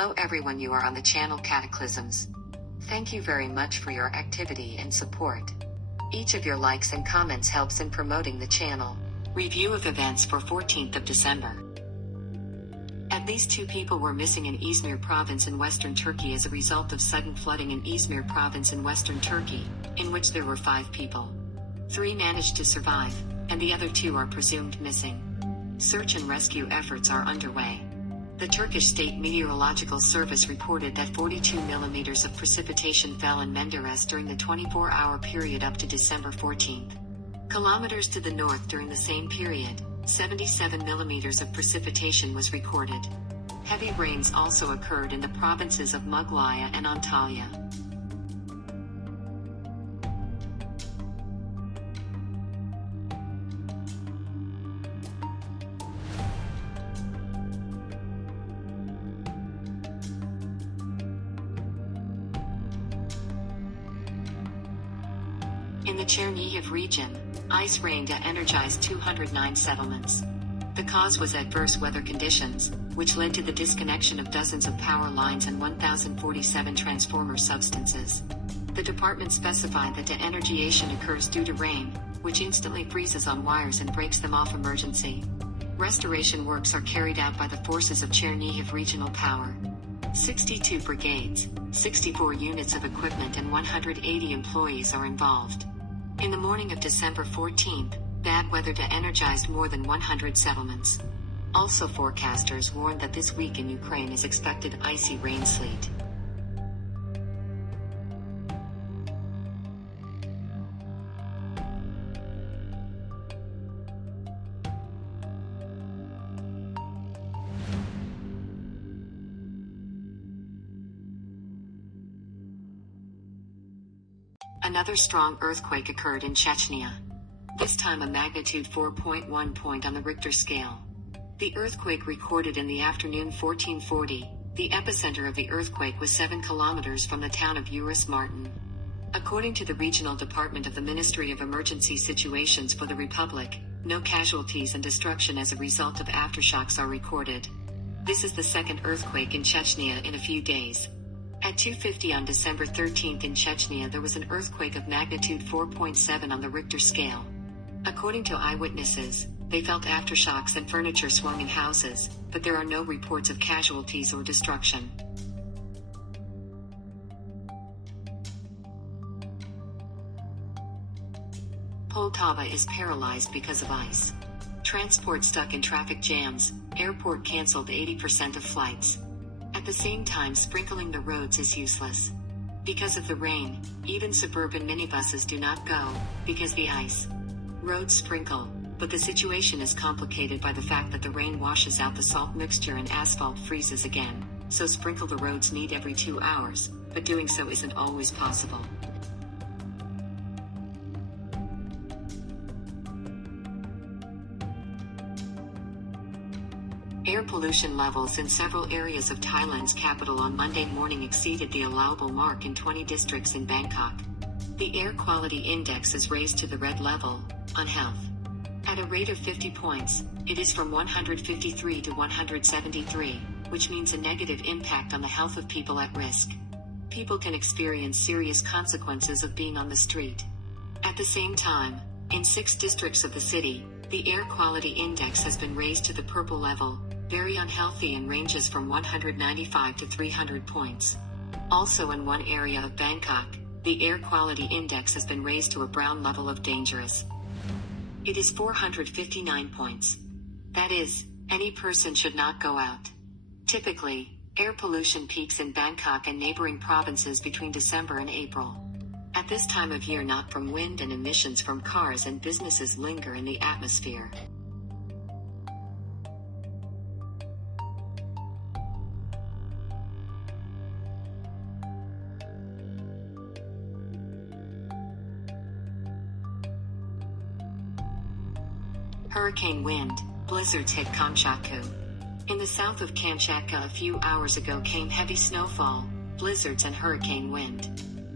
Hello everyone, you are on the channel Cataclysms. Thank you very much for your activity and support. Each of your likes and comments helps in promoting the channel. Review of events for 14th of December. At least 2 people were missing in Izmir province in western Turkey as a result of sudden flooding in Izmir province in western Turkey, in which there were 5 people. 3 managed to survive, and the other 2 are presumed missing. Search and rescue efforts are underway. The Turkish State Meteorological Service reported that 42 millimeters of precipitation fell in Menderes during the 24-hour period up to December 14th. Kilometers to the north during the same period, 77 millimeters of precipitation was recorded. Heavy rains also occurred in the provinces of Muglaya and Antalya. In the Chernihiv region, ice rain energized 209 settlements. The cause was adverse weather conditions, which led to the disconnection of dozens of power lines and 1,047 transformer substances. The department specified that de-energiation occurs due to rain, which instantly freezes on wires and breaks them off emergency. Restoration works are carried out by the forces of Chernihiv Regional Power. 62 brigades, 64 units of equipment and 180 employees are involved. In the morning of December 14th, bad weather de-energized more than 100 settlements. Also, forecasters warned that this week in Ukraine is expected icy rain sleet. Another strong earthquake occurred in Chechnya. This time a magnitude 4.1 point on the Richter scale. The earthquake recorded in the afternoon 1440. The epicenter of the earthquake was 7 kilometers from the town of Uris Martin. According to the Regional Department of the Ministry of Emergency Situations for the Republic, no casualties and destruction as a result of aftershocks are recorded. This is the second earthquake in Chechnya in a few days. At 2:50 on December 13th in Chechnya there was an earthquake of magnitude 4.7 on the Richter scale. According to eyewitnesses, they felt aftershocks and furniture swung in houses, but there are no reports of casualties or destruction. Poltava is paralyzed because of ice. Transport stuck in traffic jams, airport cancelled 80% of flights. At the same time, sprinkling the roads is useless. Because of the rain, even suburban minibuses do not go, because the ice. Roads sprinkle, but the situation is complicated by the fact that the rain washes out the salt mixture and asphalt freezes again, so sprinkle the roads need every 2 hours, but doing so isn't always possible. Air pollution levels in several areas of Thailand's capital on Monday morning exceeded the allowable mark in 20 districts in Bangkok. The air quality index is raised to the red level, on health. At a rate of 50 points, it is from 153 to 173, which means a negative impact on the health of people at risk. People can experience serious consequences of being on the street. At the same time, in 6 districts of the city, the air quality index has been raised to the purple level, very unhealthy, and ranges from 195 to 300 points. Also in one area of Bangkok, the air quality index has been raised to a brown level of dangerous. It is 459 points. That is, any person should not go out. Typically, air pollution peaks in Bangkok and neighboring provinces between December and April. At this time of year, not from wind and emissions from cars and businesses linger in the atmosphere. Hurricane wind, blizzards hit Kamchatka. In the south of Kamchatka a few hours ago came heavy snowfall, blizzards and hurricane wind.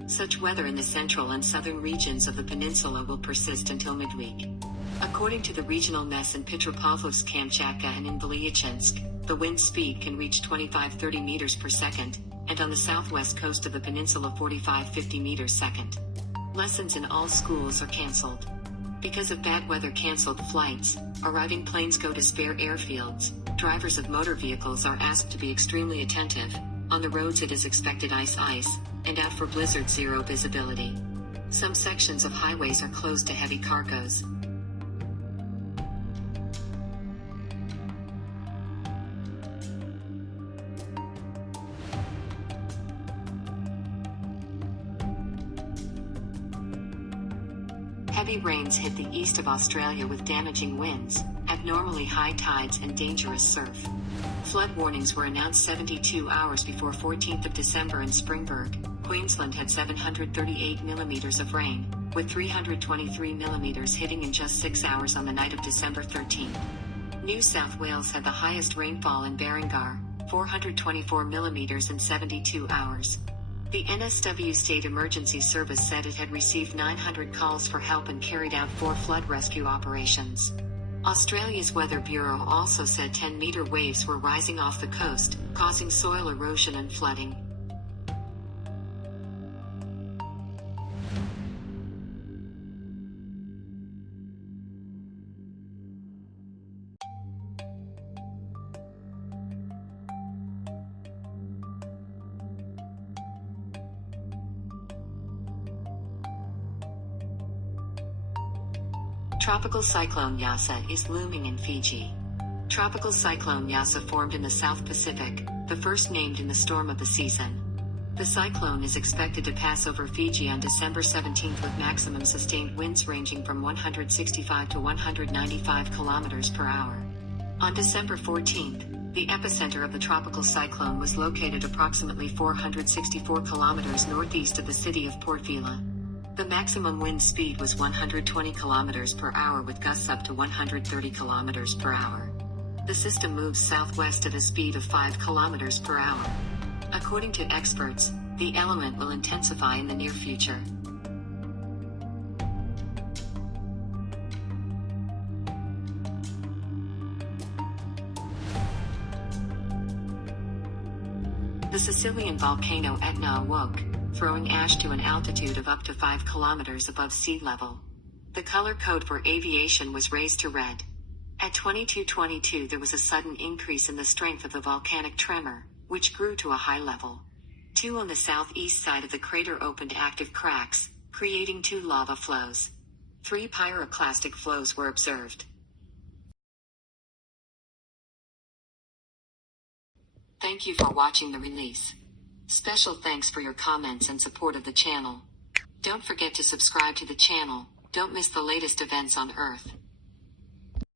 Such weather in the central and southern regions of the peninsula will persist until midweek. According to the regional mess in Petropavlovsk-Kamchatka and in Velyachinsk, the wind speed can reach 25-30 meters per second, and on the southwest coast of the peninsula 45-50 meters second. Lessons in all schools are cancelled. Because of bad weather, canceled flights, arriving planes go to spare airfields. Drivers of motor vehicles are asked to be extremely attentive. On the roads it is expected ice, and out for blizzard, zero visibility. Some sections of highways are closed to heavy cargoes. Heavy rains hit the east of Australia with damaging winds, abnormally high tides and dangerous surf. Flood warnings were announced 72 hours before 14th of December in Springburg. Queensland had 738 millimeters of rain, with 323 millimeters hitting in just 6 hours on the night of December 13th. New South Wales had the highest rainfall in Barringar, 424 millimeters in 72 hours. The NSW State Emergency Service said it had received 900 calls for help and carried out 4 flood rescue operations. Australia's Weather Bureau also said 10-meter waves were rising off the coast, causing soil erosion and flooding. Tropical cyclone Yasa is looming in Fiji. Tropical cyclone Yasa formed in the South Pacific, the first named in the storm of the season. The cyclone is expected to pass over Fiji on December 17th with maximum sustained winds ranging from 165 to 195 kilometers per hour. On December 14th, the epicenter of the tropical cyclone was located approximately 464 kilometers northeast of the city of Port Vila. The maximum wind speed was 120 kilometers per hour with gusts up to 130 kilometers per hour. The system moves southwest at a speed of 5 kilometers per hour. According to experts, the element will intensify in the near future. The Sicilian volcano Etna awoke, throwing ash to an altitude of up to 5 kilometers above sea level. The color code for aviation was raised to red. At 22:22 there was a sudden increase in the strength of the volcanic tremor, which grew to a high level. 2 on the southeast side of the crater opened active cracks, creating 2 lava flows. 3 pyroclastic flows were observed. Thank you for watching the release. Special thanks for your comments and support of the channel. Don't forget to subscribe to the channel. Don't miss the latest events on Earth.